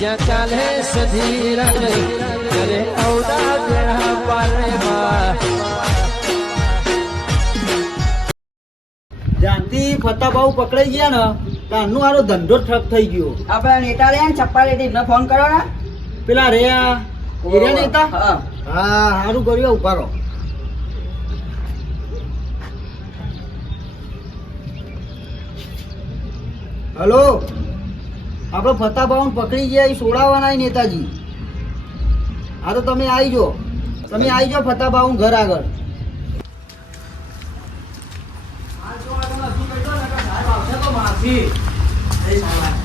જ્યાં ચાલે સધીરજ કરે અવડા બેડા પારેમાં જાનથી ફતા બહુ પકડાઈ ગયા ને તારનું આરો ધંધો ઠપ થઈ ગયો. આપણા નેતા રહ્યા ને છપ્પા રેડી ને ફોન કરો ને પેલા રહ્યા એરિયા નેતા હા હા સારું કર્યું ઉભા રહો. હલો આપણે ફતા બાઉન પકડી ગયા એ છોડાવવાના નેતાજી. હા તો તમે આવી જાઓ ફતા બાઉન ઘર આગળ.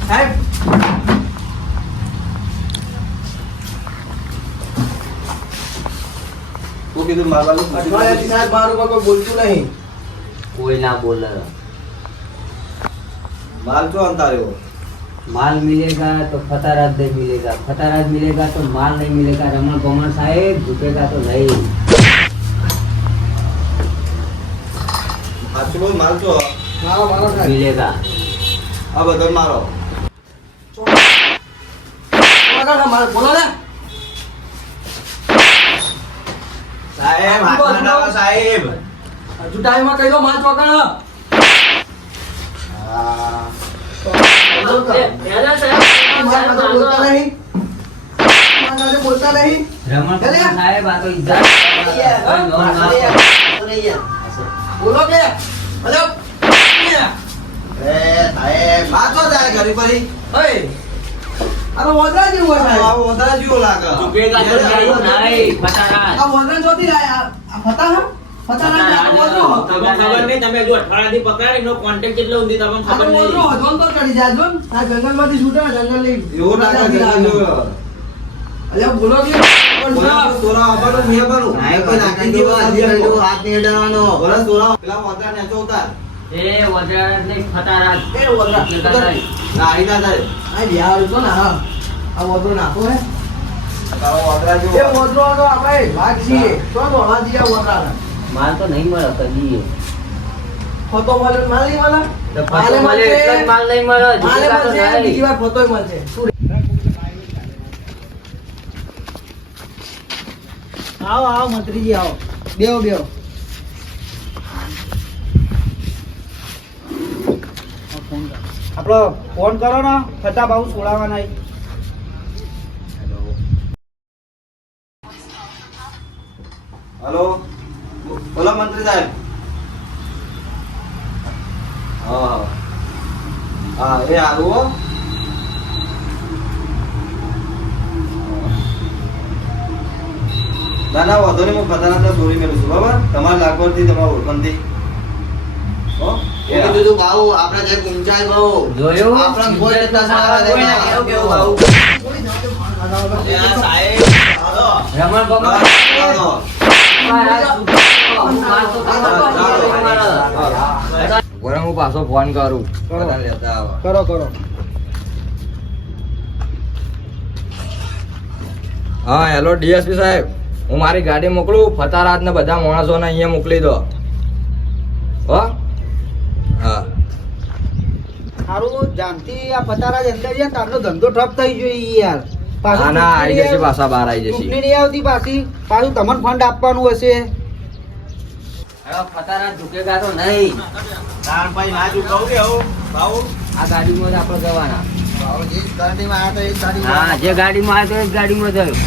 સાહેબ શું કીધું મારવાનું? અઠવાડિયાથી સાહેબ મારું કોઈ બોલતું નહીં. कोई ना बोला માલ જો અંતાર્યો. माल मिलेगा तो फताराज दे मिलेगा, फताराज मिलेगा तो माल नहीं मिलेगा। रमन पमन साहेब झुकेगा तो नहीं। હાચું બોલ, માલ જો મારો મારો સાહેબ मिलेगा। આ બધા મારો. મારો બોલો ને સાહેબ હાથ ના સાહેબ. હજુ ટાઈમમાં કહી દો માર ચોકણ હા. બોલતા નહીં બોલતા નહીં रमन चले। पमन साहेब आ तो इज्जत બોલો કે હલો એ સાહેબ આ તો જાય ઘરી પરી. ઓય આ વોદરા જેવું હોય આ સાહેબ ઓંધળા જેવો લાગે. झुकेगा तो नहीं, फताराज। આ વોદરા ચોથી લાય આ ફતા હા ફતા ના વોદરો ખબર નહીં તમે જો અઠવાડિયાથી પકડાડી નો કોન્ટેક્ટ કેટલો ઊંધી તમને આ ખબર વોદરો નહીં. હજોન તો ચડી જાય જોન આ જંગલમાંથી છૂટે જંગલ ની એવો લાગે ઘરી જેવો. અલ્યા બોલો કે બોલા સોરા આપવાનું મેં બનું. સાહેબ, કોઈ નાખી દેવો આજે પેલું હાથ નહીં અડાડવાનો. બોલા સોરા પેલા ઓંધળા નેચો ઉતાર. ए वज्रराज नहीं, फताराज। એ વોદરા झुकेगा नहीं। ના આઈ ના થાય. આ યાર તો ના હા આ વોદરો નાખો હે તારો ઓંધળા એ જેવો. વોદરો તો આપણે ભાગ છીએ તો અવાજ જીયા વોદરા माल तो नहीं मरा कभी। ફતો મળે માલ નહીં મળે तो फतो माले इतना माल नहीं मरा, માલે झुकेगा तो મળશે नहीं। બીજી વાર ફતોય મળશે શું આવો આવો મંત્રીજી આવો. બેહો બેહો. આપણો ફોન કરો ને ફતા બાઉ છોડાવવાના. હલો બોલો મંત્રી સાહેબ. હા હા એ હારું હો. ના ના વાંધો નહીં, હું ફતાના ચોરી મેળવું છું બરાબર. તમારા લાગવડથી તમારા ઓળખણથી હો એ મેં કીધું ભાઉ આપણે જે ઊંચાઈ બહુ જોયું? આપણા કોઈ એટલા સારા કોઈ ના દેવા. કેવું કેવું ભાઉ? એ આ સાહેબ હાલો. રમણ પમન હાલો. માલ તો તમારો હું પાછો ફોન કરું. બધા લેતા આવો. કરો કરો. હા હેલો ડીએસપી સાહેબ, હું મારી ગાડી મોકલું, ફતારાજ ને બધા માણસોને અહીંયા મોકલી દો. હો હા સારું જાનથી આ ફતારાજ અંદર ગયા ને તારનો ધંધો ઠપ થઈ ગયો ઈ યાર. હા ના આવી જશે, પાછા બહાર આવી જશે. ચૂંટણી નહીં આવતી પાછી પાછું તમને ફંડ આપવાનું હશે. ફતારાજ ઝુકેગા તો નહીં। તાર ભાઈ ના ચૂકવું કે આવું ભાવ. આ ગાડીમાં જ આપણે જવાના। ભાઉ જે ગાડીમાં આવ્યા તો એ ગાડીમાં હા, જે ગાડીમાં આવે તો એ જ ગાડીમાં જવું।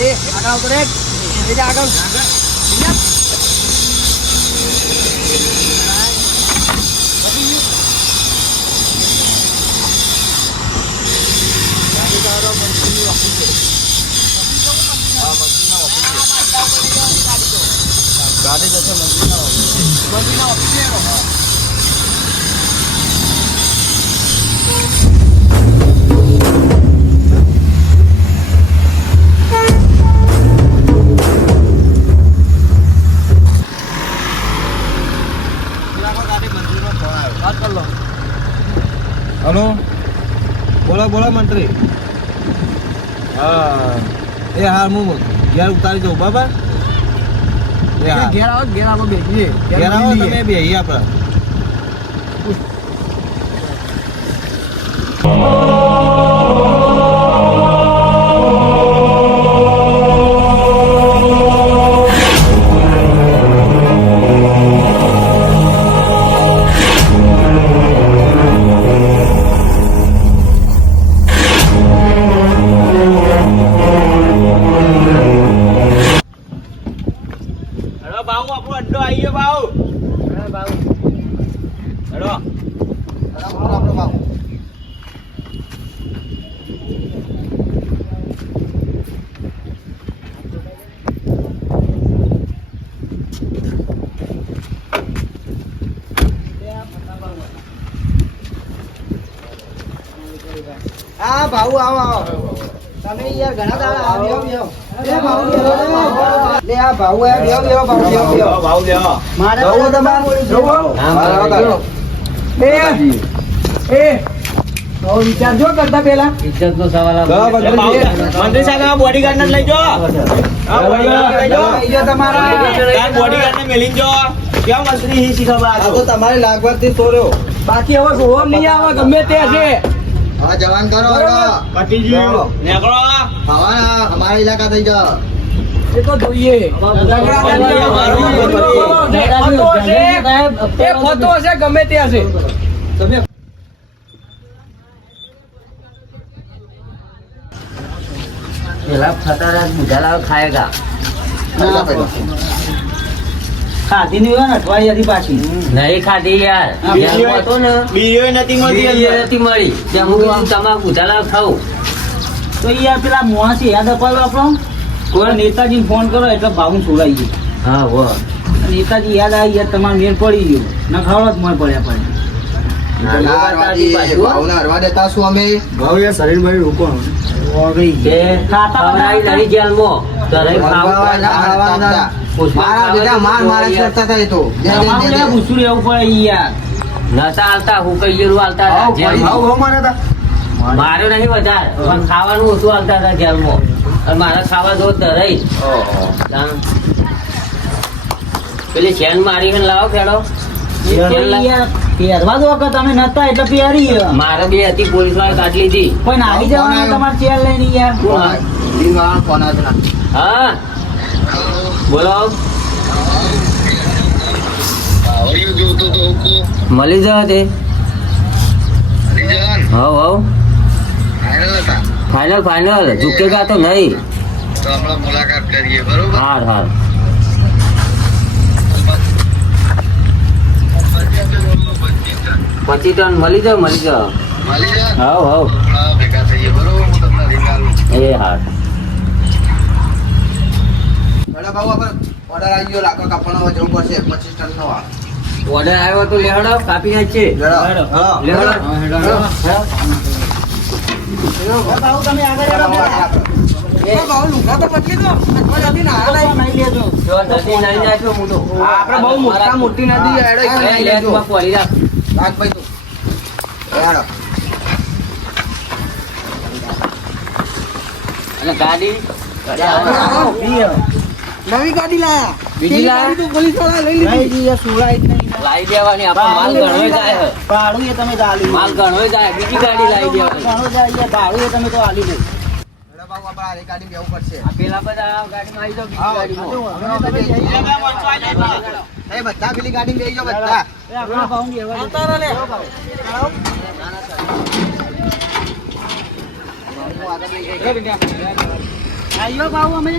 એ આગળ કરે એ જે આગળ ગાડી જશે મંત્રીના ઓફિસે. હલો બોલો બોલો મંત્રી. હા એ હા હું ઘેર ઉતારી દઉં બરાબર. ઘેર આવો બેસીએ ઘેર આવો તમે બેહી આપણે હેલો બાઉ આપણો અડ્ડો આવી ગયો બાઉ હેલો આપણો બાબુ હા ભાઉ આવો આવો તમે યાર ઘણા દાડા આવ્યો આવ્યો લે ભાઉ લે આ ભાઉ આ બેહો બેહો ભાઉ બેહો બાઉ બેહો મારે ભાઉ તમારે તો વિચારજો કરતા પેલા ઇજ્જત નો સવાલ મંત્રી સાહેબ બોડીગાર્ડ ને લઈ જાઓ લઈ જાઓ તમારા બોડીગાર્ડ ને મેલી જો કેમ મંત્રી હી શીખવા આ તો તમારી લાગવતથી સોર્યો બાકી હવે સોહમ નહીં આવે ગમે તે છે હા જવાન કરો પટી ગયો નેકળો હવા અમારા ઇલાકા થઈ જાઓ એ તો જોઈએ ફતો હશે ગમે તે હશે પેલા ફટારા બુધાલા ખાયેગા ખાધી નહીં હોય ને અઠવાડિયાથી પાછી નહીં ખાધી યાર હા, જેલમાં હતો ને બીજો નથી મળતી બીજી નથી મળી ત્યાં હું કીધું તમાકુ બુધાલા ખાઉં તો યાર પેલા મોહાથી યાદ અપાવ્યો આપણો કોઈ નેતાજીને ફોન કરો એટલે ભાવું છોડાઈ ગયું હા હો નેતાજી યાદ આવી યાર તમારે મેળ પડી ગયું ન ખાવડો જ મળ પડ્યા પડે ભાવના હરવા દેતા શું અમે તે ખવડાવી નહીં જેલમાં તો રહી ખાવું મારા બેટા માર મારા કરતા હતા એ તો તમારું યાર પૂછું રહેવું પડે યાર નતા હાલતા હું કઈ ગયેલું હાલતા હતા જેલમાં. મારે નહીં વધારે પણ ખાવાનું ઓછું હાલતા હતા જેલમાં અને મારે ખાવા દો તો રહી પેલી ચેન મારી ને લાવો ખેડો યાર પહેરવા દો કે તમે નતા એટલે પહેરી મારે બે હતી પોલીસ વાળા કાઢી લીધી પણ આવી જવાનું તમારે ચેર લઈને યાર ફોન આવતો હા બોલો મળી જવા તે હવ ફાઇનલ ફાઇનલ ઝુકેગા તો નહીં મુલાકાત કરીએ બરોબર હાર હાર 25 ટન મળી જાવ મળી જાય હવ ભેગા થઈએ બરોબર હું તમને રીંગાલું એ હાર મેડમ બાબુ આપણે ઓર્ડર આવી ગયો લાકડો કાપવાનો જવું પડશે 25 ટન નો ઓર્ડર આવ્યો તો લેહડો કાપી નાખશે લેહડો ભાવ તમે આગળ જો નદી નહીં જાય મોટો આપણે બહુ મોટી નદી પડી રાખ રાખ ભાઈ તું યાર અને ગાડી નવી ગાડી લાયા બીજી લાયા? તો પોલીસ વાળા લઈ લીધી સુરાઈ જ નહીં લાવી દેવાની આપણે માલ ગણો જાય ભાડું એ તમે તો આલી માલ ગણો જાય બીજી ગાડી લાવી દેવાની ઘણો જાય ભાડું એ તમે તો આલી દો મેડમ બાબુ આપણે આ ગાડી બેવું પડશે આ પેલા બધા ગાડીમાં આવી જાઓ બીજી ગાડીમાં એ બધા પેલી ગાડી લઈ જાઓ બધા આપણા ભાવ આવ્યો ભાવ અમે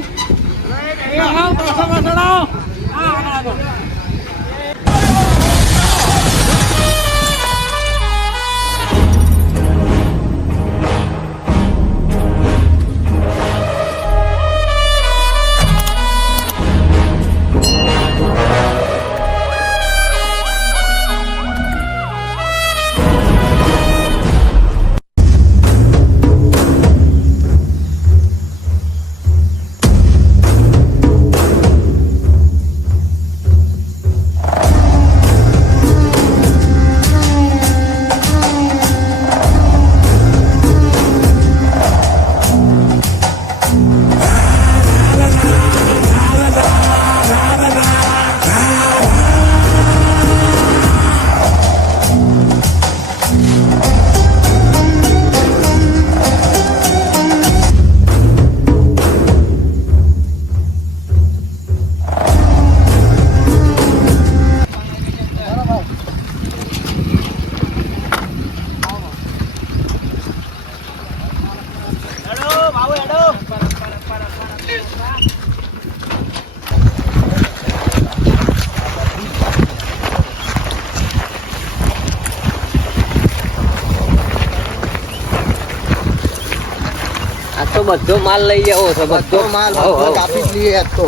તો બધો માલ લઈ લેવો છે બધો માલ હો, હો. કાપી જ લઈએ આજ તો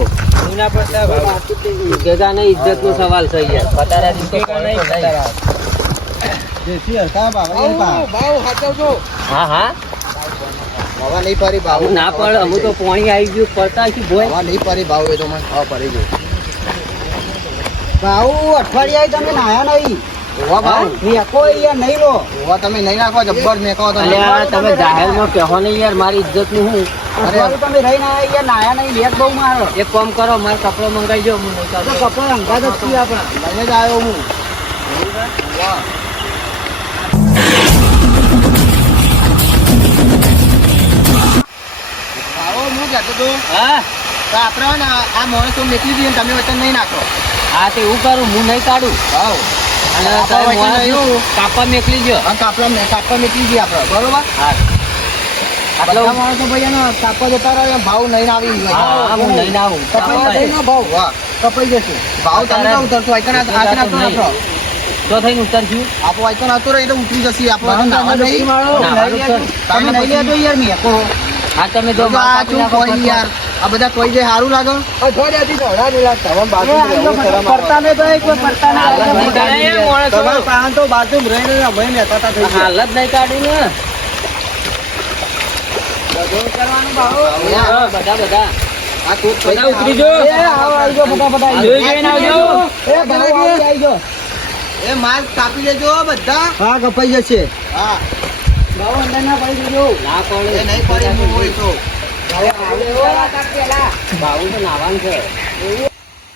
જગા ને ઇજ્જત નો સવાલ છે યાર પતારાથી તો કોઈ નહીં. દેશી હતા બાબા હા હા હવા નહીં પડી ભાવ ના પણ અમુ તો પાણી આવી ગયું પડતા છે ભોય હવા નહીં પડી ભાવ એ તો મને હવા પડી ગયું ભાવ અઠવાડિયા તમે નાયા નહીં હોવા ભાવ મેકો યાર નહીં લો હવા તમે નહીં નાખો જબ્બર મેકો અલે આ તમે જાહેરમાં કહો ને યાર મારી ઇજ્જત નું હું અઠવાડિયું તમે રહી ના યાર નાયા નહીં લેટ બહુ મારો એક કામ કરો મારે કપડો મંગાવી જો હું નહીં તો કાઢું. કપડા અંગાત જ છીએ આપણા લઈને જ આવ્યો હું આવો હું કહેતો તો હા તો આપણે ને આ માણસો મેકલી દઈએ ને તમે વચન નહીં નાખો હા તો એવું કરું હું નહીં કાઢું હાવ અને કાપા તારે વચન મોણા નહીં. કાપા મેકલી જો આ કાપડા મેકલી દઈએ આપણે બરોબર હા બધા માણસો ભાઈ એનો કાપવા જતા રહે ભાવ નહીં આવી હા હું નહીં આવું કપાઈ જશે ને ભાવ વાહ કપાઈ જશે ભાવ તમે ના ઉતરશો આઈકન આઈકન આપતો આપો તો થઈને ઉતરશું આપો આઈકન આવતો રહે તો ઉતરી જશે આપણો તો નાવા નહીં નાવાનું છે. તમે નહીં લેજો યાર મેકો હા તમે જો જો આ શું કોઈ યાર આ બધા કોઈ જે સારું લાગે પડતા ને ભાઈ કોઈ પડતા ને હાલત નહીં કાઢી ને બધા બધા આ કોક બધા ઉતરી જો. એ માલ કાપી લેજો બધા હા કપાઈ જશે હા ભાવ અંદર ના પડી દેજો ના પડે એ નહીં પડી હું હોય તો બાબુ તો નાવાનું છે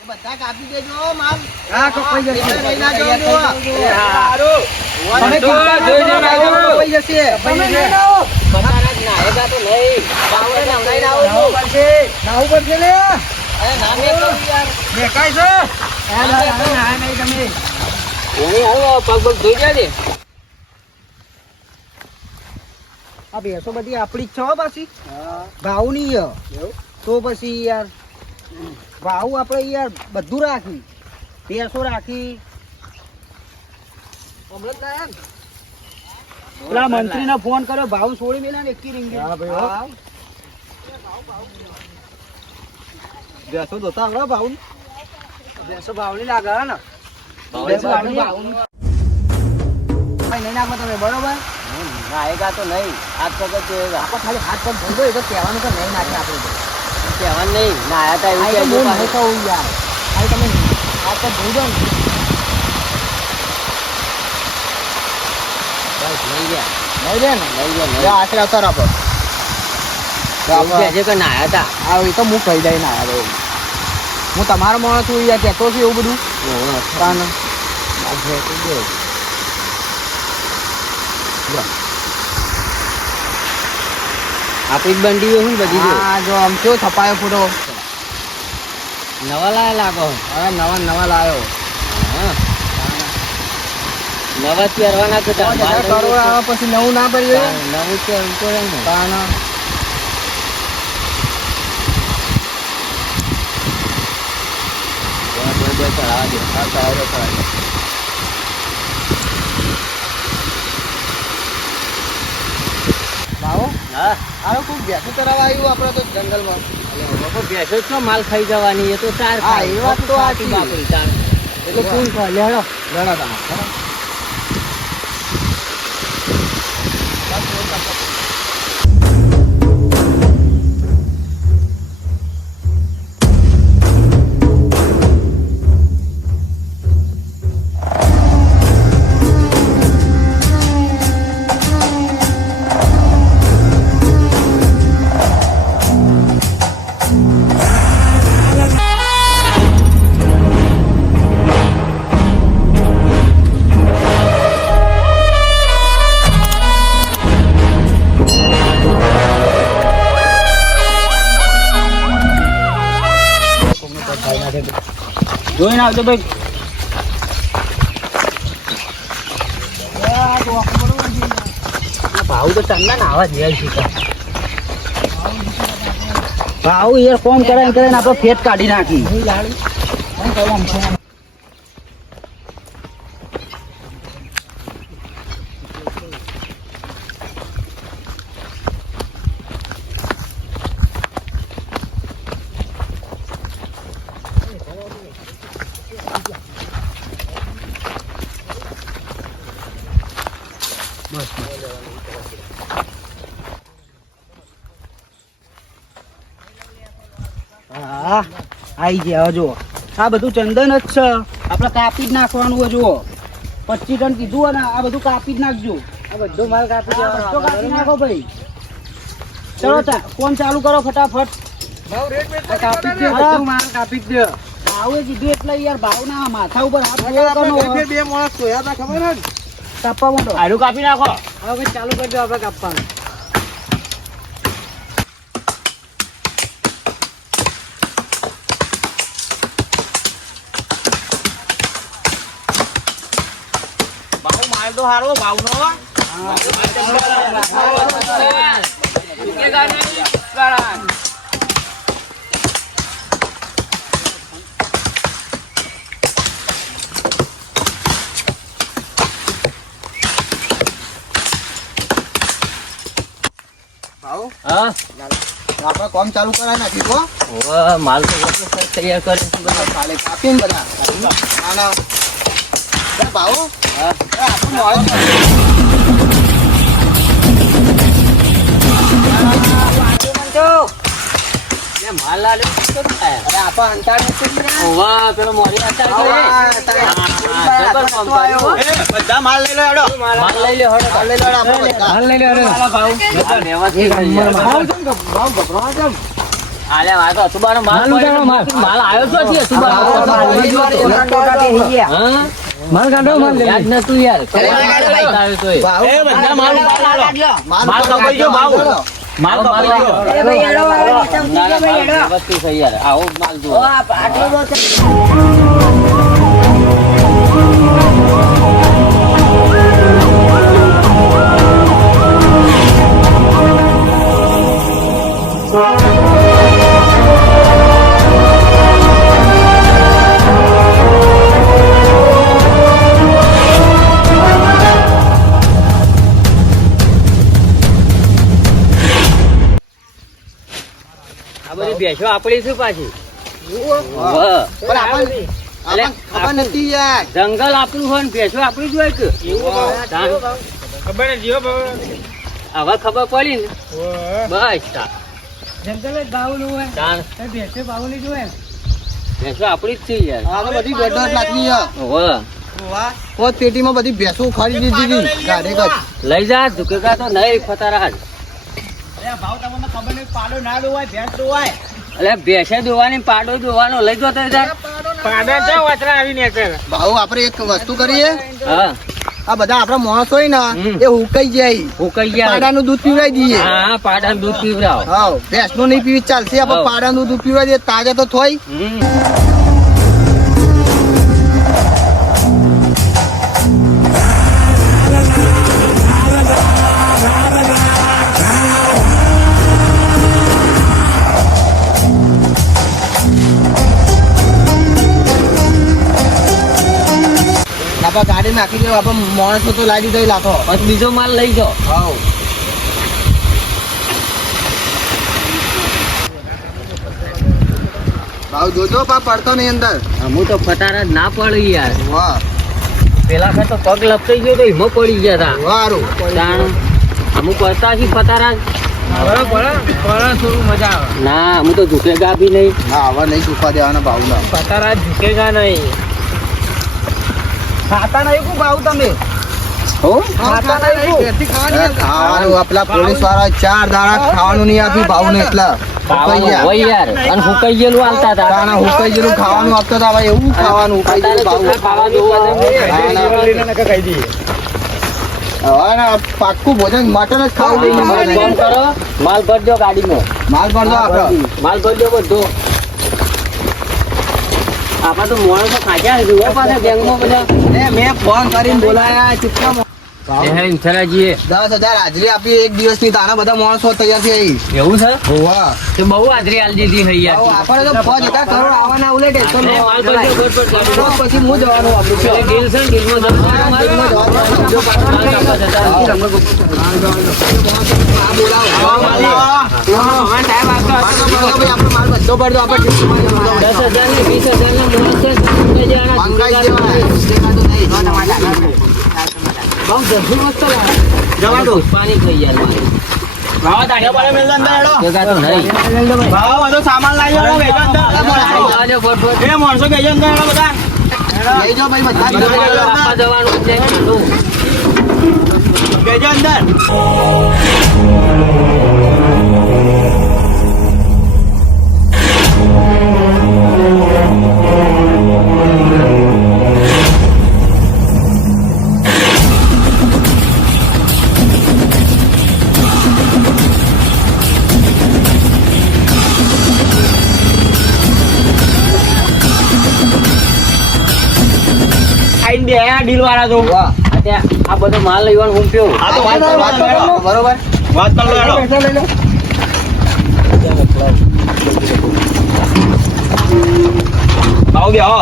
બધા કાપી દેજો માલ હા કપાઈ જશે. રહી ના જવા દો. તમે તો જોઈ લેજો. કપાઈ જશે પતારા જ નાહેગા તો નહીં બાબુ તો નવરાઈ ના આવું છું. નાવું પડશે ને અરે ના મેકો યાર દેખાય છે ઓણી હાલો પગ પગ ધોઈ જાજે આ ભેંસો બધી આપણી જ છે હો પાછી ભાવ નહીં હે. તો પછી યાર ભાવ આપણે યાર બધું રાખી ભેંસો રાખી પેલા મંત્રીને ફોન કર્યો ભાવ છોડી મેલા ને એકી રીંગે ભેંસો જોતા આવડે ભાવ ભેંસો ભાવની લાગે હે ને ભેંસો ભાવની નહીં નાખો તમે બરોબર નાહેગા તો નહીં હાથ પગ જ જોયેગા આપણે ખાલી હાથ પગ ધોઈ દો એ તો કહેવાનું તો નહીં નાખે આપણે તો. કહેવાનું નહીં નાયા તા એવું આ તો કહેજો બહુ પાછું. નહીં કહું યાર ખાલી તમે હાથ પગ ધોઈ દો ને બસ લઈ ગયા નહીં રે ને લઈ ગયા જો આશરે આવતા રહો એવું કહેજે કે નાયા તા આ એ તો હું કહી દઈ ના યાર એવું. હું તમારો માણસ છું યાર કહેતો છું એવું બધું તાન આપણી જ બંડીઓ શું બધી જો હા જો આમ કેવો છપાયો ફોટો નવા લાયા લાગો હવે નવા નવા લાયો હા નવા પહેરવાના તો કરોડ આવે પછી નવું ના પડ્યું નવું પહેરવું પડે ને તાન ભાવો હા આરો કોઈ બેઠું કરાવવા આવ્યું આપણે તો જંગલમાં બેસો છો માલ ખાઈ જવાની એ તો ચાર હા, ખાય. એ વાત તો સાચી. બાપરી ચાર એટલે કોણ કહે લેડો લેડો તમે જોઈને આવજો ભાઈ ભાવ તો તમને આવા જ છે ભાવ યાર કોમ કરાય કરીને આપણે ફેટ કાઢી નાખી હા આઈ ગયા જુઓ આ બધું ચંદન જ છે આપણે કાપી જ નાખવાનું હોય જુઓ 25 ટન કીધું હોય ને આ બધું કાપી જ નાખજો આ બધો માલ કાપી દેવાનો તો કાપી નાખો ભાઈ ચલો ફોન ચાલુ કરો ફટાફટ આ કાપી જ દે બધું માલ કાપી જ દે ભાવે કીધું એટલે યાર ભાવ ના માથા ઉપર હાથ ફેરવવાનો બે માણસ સોયા તા ખબર ને કાપવા માંડો આડું કાપી નાખો હવે ચાલુ કરી દો આપણે કાપવાનું માલ તો હારો ભાવનો હા આપણે કામ ચાલુ કરાય નાખી તો ઓવા માલ તો કેટલો સરસ તૈયાર કરે છે બધા. કાલે કાપીને બધા આના ભાવ હા આપણું આવે લે માલ લાડો તો થાય. અરે આપા અંતાડે ઓવા પેલો મોરી આચાર કરે. હા, જબર કામ કર્યું. બધા માલ લઈ લો હેડો માલ લઈ લે હળો. લઈ લો આપણે બધા મારા ભાવ બધા વ્યવસ્થિત થઈ જાય. આલે આ તો અસુબાનો માલ પડ્યો. માલ આવ્યો છો છે અસુબાનો. હા માલ કાઢો માલ યાદ નતું યાર. આવ્યો તોય. એ બધા માલ ઉપાડ લો. માલ કપાઈ ગયો ભાવ માલ કપાઈ ગયો ના, ના, માલ વ્યવસ્થિત થઈ યાર. આવો માલ જુઓ. આ બધી ભેંસો આપણી શું પાછી? વાહ. પણ આપણને ખબર નથી યાર જંગલ આપણું હોય ને ભેંસો આપણી જ હોય કે તાન. ખબર ને જીવો હવે ખબર પડી ને બસ તાન. જંગલ જ ભાવનું હોય તાન. ભેંસે ભાવની જોયે ભેંસો આપણી જ છે યાર. આ તો બધી બેઠો લાગની વાહ. કોત પેટીમાં બધી ભેંસો ખાડી દીધી હતી ગાડે કચ લઈ જા ઝુકેગા તો નહીં ફતારા જ. ભાવ તમને ખબર નહીં પાડો ના દોવાય ભેંસ દોવાય એટલે ભેંસે દોવાની પાડો દોવાનો લઈ જો તો પાડા છે વાતરા આવીને ભાવ આપણે એક વસ્તુ કરીએ હા આ બધા આપણા માણસ હોય ને હમ. એ હુકાઈ જાય હુકાઈ ગયા. પાડાનું દૂધ પીવડાવી દઈએ હા પાડાનું દૂધ પીવડાવો. હા ભેંસનું નહીં પીવી ચાલશે આપણે હા. પાડાનું દૂધ પીવડાવી દઈએ તાજા તો થોય હમ. આપણે ગાડી નાખી દેવા આપણે માણસો તો લાગી જાય લાખો પછી બીજો માલ લઈ જાઓ. હા ભાવ જોજો પા પડતો નહીં અંદર અમુ તો ફટારા જ ના પડી યાર. વાહ પેલા વખત તો પગ લપટાઈ ગયો તો એમાં પડી ગયા તા. વારું તાણ. અમુક પડતા છીએ ફટારા જ. થોડું મજા આવે ના અમુ તો ઝુકેગા બી નહીં. ના હવે નહીં ચૂકવા દેવાના ભાવના પતારા ઝુકેગા નહીં ખાતા નહીં કો ભાવ તમે હો ખાતા નહીં કો ખાવાનું આપલા પોલીસ વાળા 4 દાડા ખાવાનું નહીં આપ્યું ભાવ ને એટલા ખાવાનું હોય યાર. અને હુકાઈ ગયેલું હાલતા હતા. તાણા હુકાઈ ગયેલું ખાવાનું આપતા હતા ભાઈ એવું ખાવાનું હુકાઈ અત્યારે ગયેલું ચોખ્ખા ખાવા જોવા હવે ને પાક્કું ભોજન મટન જ ખાવું જોઈએ માલ ફોન કરો. માલ ભરજો ગાડીમાં. માલ ભરજો આપડે માલ ભરજો બધો. આપણા તો માણસો ખાધ્યા છે હો પાછા ગેંગમાં બધા. મેં ફોન કરીને બોલાયા ચૂપચાપ 10,000 હાજરી આપી એક દિવસની તારા બધા માણસો તૈયાર થઈ એવું છે હોવા તો બહુ હાજરી આલી દીધી હૈ યાર. આપણે તો 5,000 કરોડ આવવાના ઉલે ટેન્શન અરે માલ ભરજો ગોટ પર ગાડીમાં. પછી હું જવાનું આપણું એટલે ડીલ છે ને, ડીલમાં જવાનું. માલ કાપવા જતા. આપણે માલ બધો પડતો આપણે 10,000 ને 20,000 ના માણસ છે. મંગાઈ દેવાના બહુ જલ્દી મસ્ત લાગે. જવા દો. પુષ્પાની કઈ યાર મારે. ભાવ તાળીઓ પડે મેલ અંદર હેડો. ભેગા તો નહીં. ભાવ બધો સામાન લાવ્યો હેડો વેચો અંદર. આવજો, ફટ. એ માણસો કેજો અંદર હેડો બધા. લઈ જાઓ ભાઈ બધા આપવા જવાનું છે કીધું. કેજો અંદર. આઈને બે ડીલ વાળા તો. આ બધો માલ લેવાનું હું પીવું. આ તો વાત કરો હેડો. બરોબર વાત કરો હેડો. ભાવ બે હો.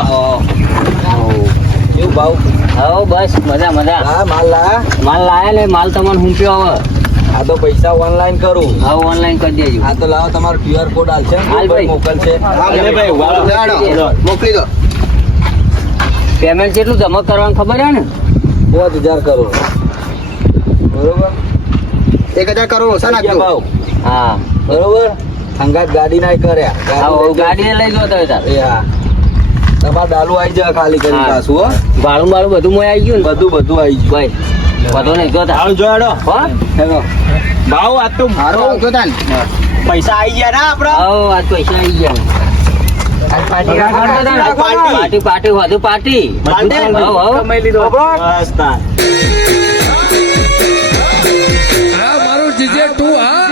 કેવું ભાવ? હા બસ મજા મજા. હા માલ લાયા માલ લાયા ને માલ તમને હું પીવો હવે. આ તો પૈસા ઓનલાઈન કરું હા ઓનલાઈન કરી દેજો. આ તો લાવો તમારો QR કોડ હાલશે હાલ ભાઈ. મોકલશે અરે ભાઈ વાળો. હેડો, મોકલી દો પેમેન્ટ કેટલું જમા કરવાનું ખબર છે ને? 5000 કરો બરોબર 1000 કરો ઓછા નાખજો ભાવ હા બરોબર સંગાત ગાડી ના કર્યા હા ગાડીને લઈ લો તમે તાર. એ હા તમારે ડાલુ આવી જાય ખાલી કરી હા. પાછું હો ભાડું બાળું બધું મોય આવી ગયું ને બધું આવી ગયું ભાઈ બધો નહીં જોતા હાલ જો હેડો. હો હેલો ભાવ આ તો હારો જોતાન પૈસા આવી ગયા ના આપડા. આવો આજ પૈસા આવી ગયા પાર્ટી પાર્ટી વધુ પાર્ટી પાર્ટી? આવો, આવો. બસ તાર. આ મારું જીજે તું હા